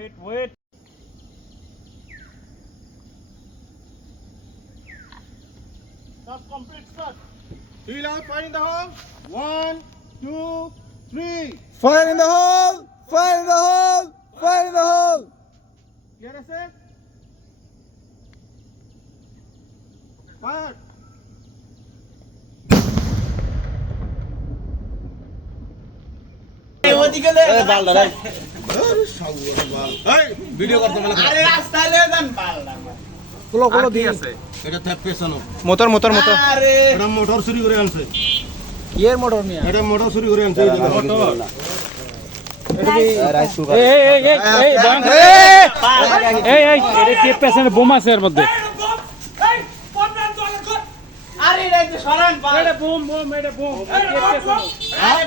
wait. Start complete, start. Feel out, fire in the hole. 1, 2, 3. Fire in the hole! Fire in the hole! Fire in the hole! Clear as it? Fire. Motor motor motor এটা motor চুরি করে আনছে কিয়ের motor নিয়ে এটা motor চুরি করে আনছে bomb আছে এর মধ্যে হ্যাঁ